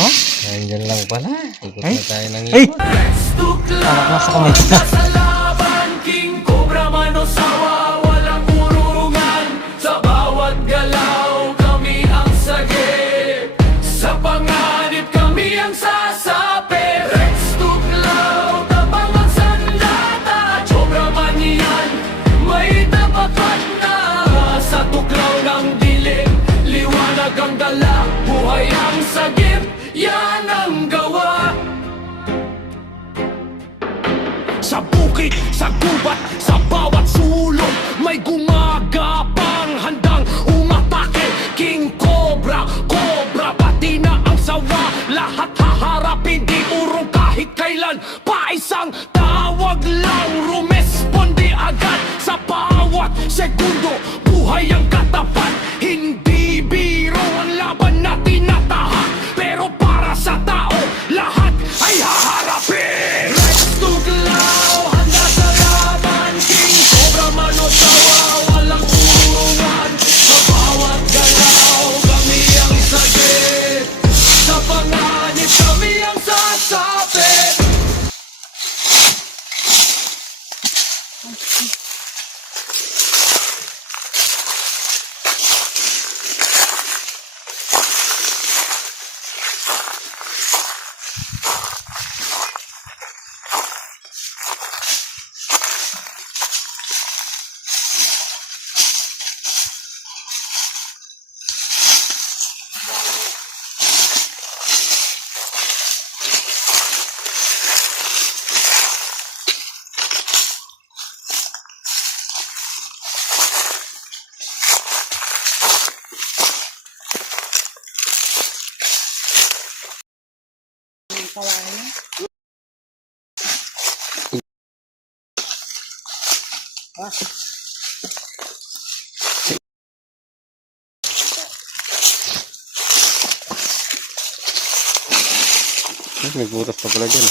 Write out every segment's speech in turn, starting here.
Oh? Nandiyan lang pala. Ikot Ay. na tayo ng Ay! ikot. Parang nasa kamay ko na. Sa laban, King Cobra man o sawa, walang urungan. Sa bawat galaw, kami ang sagip. Sa panganib, kami ang sasapi. Rex Tuklaw, tabang ang sandata. Cobra man yan, may tapakan na. Sa tuklaw ng dilim, liwanag ang dala. Buhay ang sagip, yan ang gawa. Sa bukid, sa gubat, sa bawat sulok, may gumagapang handang umatake. King Cobra, Cobra, pati na ang sawa. Lahat haharapin, di urong kahit kailan. Paisang tawag lang, rumesponde agad. Sa bawat segundo, buhay ang katapat. Hindi biro ang laban na tinatahak, pero para sa tao, lahat ay haharapin. Rex Tuklaw, handa sa laban. King Cobra man o sawa, walang urungan. Sa bawat galaw, kami ang sagip. Sa panganib, kami ang sasapit. May butas pa pala dyan.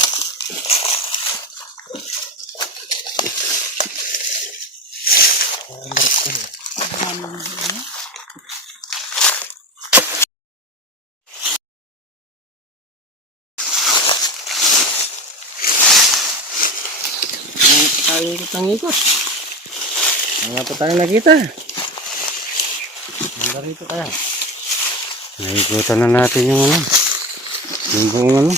Tayo ikot ng ikot. Wala pa tayong nakita. Handa rito tayo. Naikutan na natin yung ano. Yung buong ano.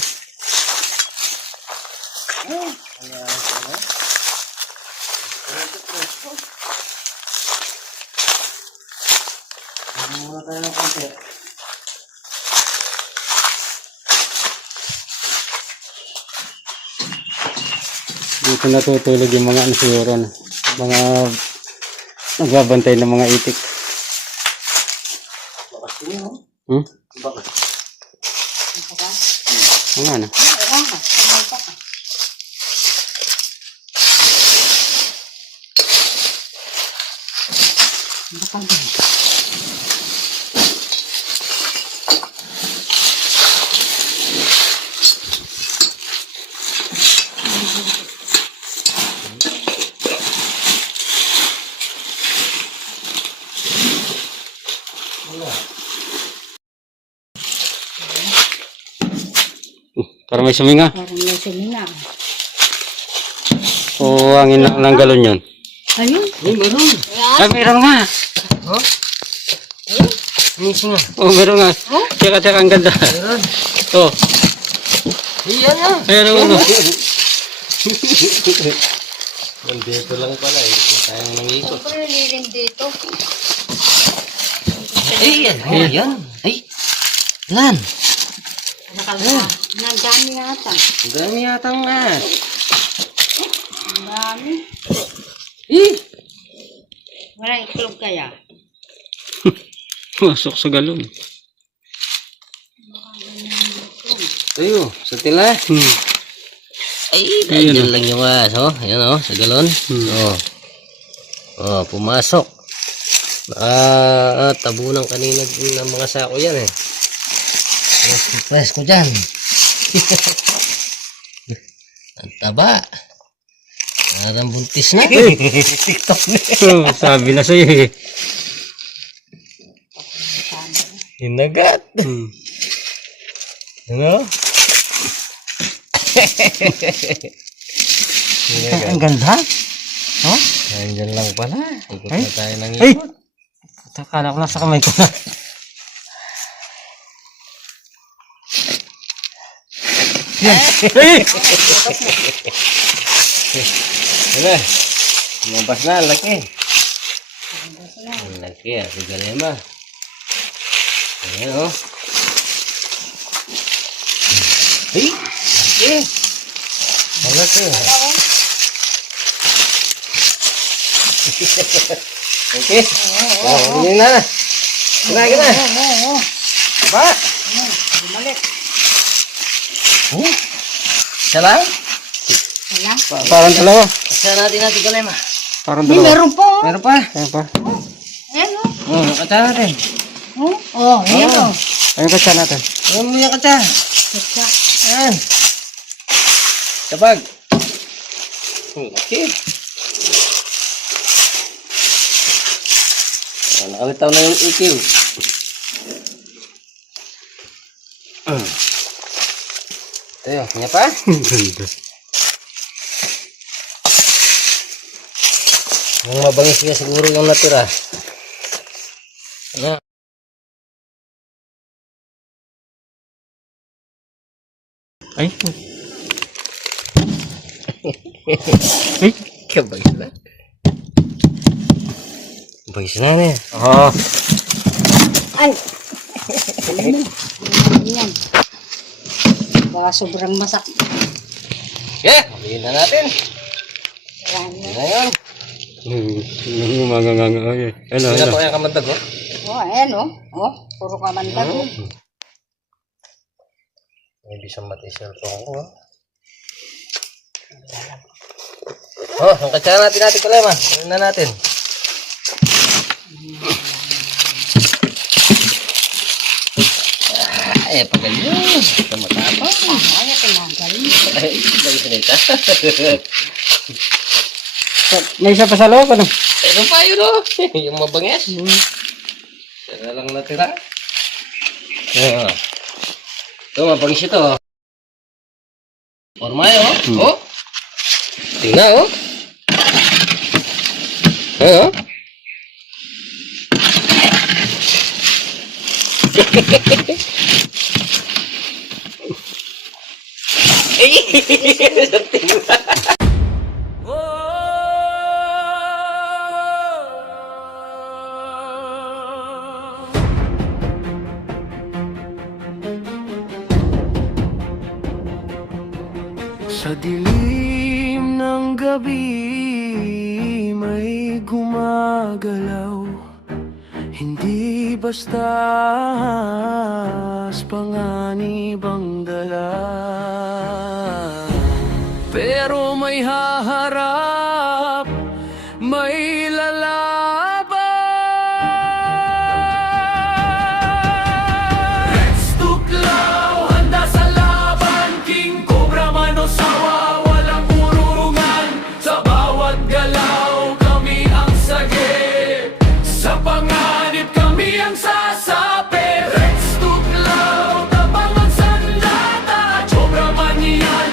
Muna tayo ng konti. Dito natutulog yung mga ano siguro, mga nagbabantay ng mga itik. Hmm? Bakit? Ano ano? Para may suminga. Parang may sumina. O hangin ng galon yun. Ayun. Ay, meron. Ay, meron nga. Oh? Missing nga. Oh, meron nga. Tsaka ang ganda. Meron. Oh, Iyan nga. meron ano. Nandito lang pala eh. Hindi tayong nangikot. Siyempre, liling dito. Ay, yan. Oh, yan. Ay. Lan. Nakalala. Nandami yata. Ang dami yata nga. Ang dami. Eh, Walang iklog kaya. masok sa galon. Tayo, sa tila. Ay, Ayun, nandiyan oh. lang yung aso. Ayan o, sa galon. Oh. Oh, pumasok. Tabunan kanina din ng mga sako yan eh. Oh, surprise ko dyan. Ang taba. Parang buntis na. TikTok na. Oh, sabi na sa'yo eh. Hinagat. Ano? Ang ganda. Oh? Nandiyan lang pala. Ikot Ay. na tayo ng Ay! ikot. Akala ko nasa kamay ko na. Yan. Ay! Ano? Lumabas na, ang laki. Ang laki, si Galema. Ayan, oh. Ay! Laki! Ang laki. Okay. Oh, hindi na. Kina, kina. Ba? Bumalik. Isa lang? Wala. Parang dalawa. Isa natin Galema. Parang Hindi, dalawa. meron pa. Meron pa. Ayan pa. Ayan o. Oh, kata natin. Ayan o. Ayun katsa natin. Ayan mo yung kata. Ayan. Tabag. Okay. Oh, nakalitaw na yung ikiw. Ayan, kanya pa? Ganda. Yung mabangis nga siguro yung natira. Ayan. Ay. Ay. Kabangis na. Bangis na na. Oh. Ay! Ayan na. Ayan. Baka sobrang masak. Yeah! Maliin na natin. Ayan. Yun na yun. Ngumanganganga. Okay. Ano, Sila ano. po yung kamandag, oh. Ayan o. Puro kamantag o. Hindi siya mati-cellphone ko, oh. Oh, ang katsa natin Kalema. Ano na natin? Ay, pagaling. Ito matapang. Ay, tinagal. Ay, bangis na ito. May isa pa sa loob, ano? Ano pa yun, oh? Yung mabangis. Isa na lang natira. Ayan. Ito, mabangis ito, oh. Forma, oh. Oh. Tingnan, oh. Oh. Sa dilim ng gabi may gumagalaw. Hindi basta panganib ang dala, pero may haharap, may lalaban. Rex Tuklaw, handa sa laban. King Cobra, Manosawa, walang urungan. Sa bawat galaw, kami ang sagip. Sa panganib, kami ang sasapi. Rex Tuklaw, tabang ang sandata. Cobra man yan,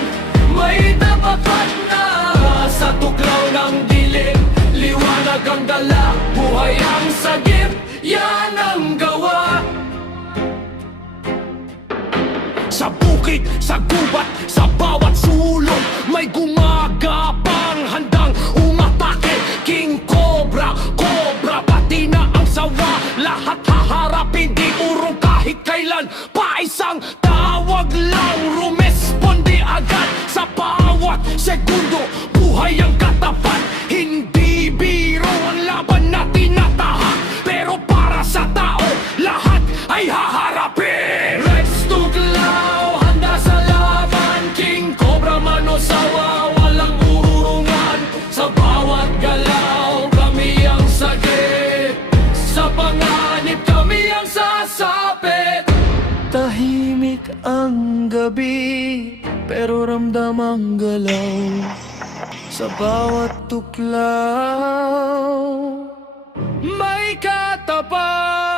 may tapakan na. Sa tuklaw ng dilim, liwanag ang dala. Buhay ang sagip, yan ang gawa. Sa bukid, sa gubat, sa bawat sulong, may gumagapang handang umatake. King Cobra, Cobra, pati na ang sawa. Lahat haharapin, di urong kahit kailan. Paisang tawag lang, rumesponde agad. Sa bawat segundo, buhay ang katapat. Hindi biro ang laban na tinatahak, pero para sa tao, lahat ay haharapin. Rex Tuklaw, handa sa laban. King Cobra, Manosawa, walang urungan. Sa bawat galaw, kami ang sagip. Sa panganib, kami ang sasapit. Tahimik ang gabi, pero ramdam ang galaw. Sa bawat tuklaw, may katapat.